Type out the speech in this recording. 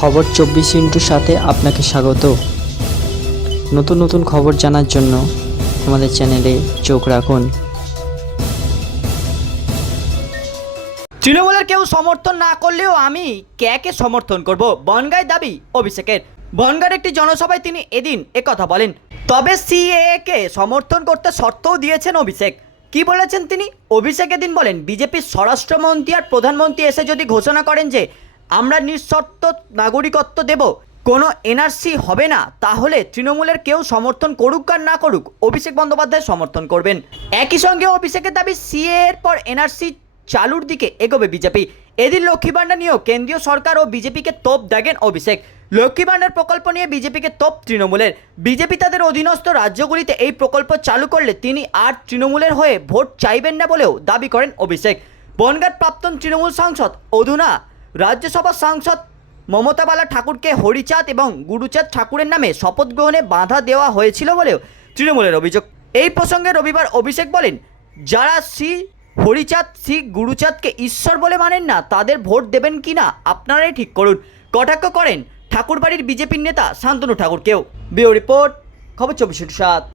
খবর চব্বিশ ইন্টুর সাথে আপনাকে স্বাগত। নতুন নতুন খবর জানার জন্য আমাদের চ্যানেলে চোখ রাখুন। তৃণমূলের কেউ সমর্থন না করলেও আমি ক্যাকে সমর্থন করব? বনগায় দাবি অভিষেকের। বনগার একটি জনসভায় তিনি এদিন একথা বলেন। তবে সিএএ কে সমর্থন করতে শর্তও দিয়েছেন অভিষেক। কি বলেছেন তিনি? অভিষেক এদিন বলেন, বিজেপির স্বরাষ্ট্রমন্ত্রী আর প্রধানমন্ত্রী এসে যদি ঘোষণা করেন যে আমরা নিঃশর্ত নাগরিকত্ব দেব। কোনো এনআরসি হবে না। তাহলে তৃণমূলের কেউ সমর্থন করুক আর না করুক, অভিষেক বন্দ্যোপাধ্যায় সমর্থন করবেন। একই সঙ্গে অভিষেকের দাবি, সিএ এর পর এনআরসি চালুর দিকে এগোবে বিজেপি। এদিন লক্ষ্মী ভাণ্ডার নিয়েও কেন্দ্রীয় সরকার ও বিজেপিকে তোপ দেখেন অভিষেক। লক্ষ্মী ভাণ্ডার প্রকল্প নিয়ে বিজেপিকে তোপ তৃণমূলের। বিজেপি তাদের অধীনস্থ রাজ্যগুলিতে এই প্রকল্প চালু করলে তিনি আর তৃণমূলের হয়ে ভোট চাইবেন না বলেও দাবি করেন অভিষেক। বনগাঁর প্রাক্তন তৃণমূল সাংসদ অধুনা রাজ্যসভার সাংসদ মমতা বালা ঠাকুরকে হরিচাঁদ এবং গুরুচাঁদ ঠাকুরের নামে শপথ গ্রহণে বাধা দেওয়া হয়েছিল বলেও তৃণমূলের অভিযোগ। এই প্রসঙ্গে রবিবার অভিষেক বলেন, যারা শ্রী হরিচাঁদ, শ্রী গুরুচাঁদকে ঈশ্বর বলে মানেন না, তাদের ভোট দেবেন কি না, আপনারাই ঠিক করুন। কটাক্ষ করেন ঠাকুরবাড়ির বিজেপির নেতা শান্তনু ঠাকুরকেও। বিও রিপোর্ট, খবর চব্বিশ সাত।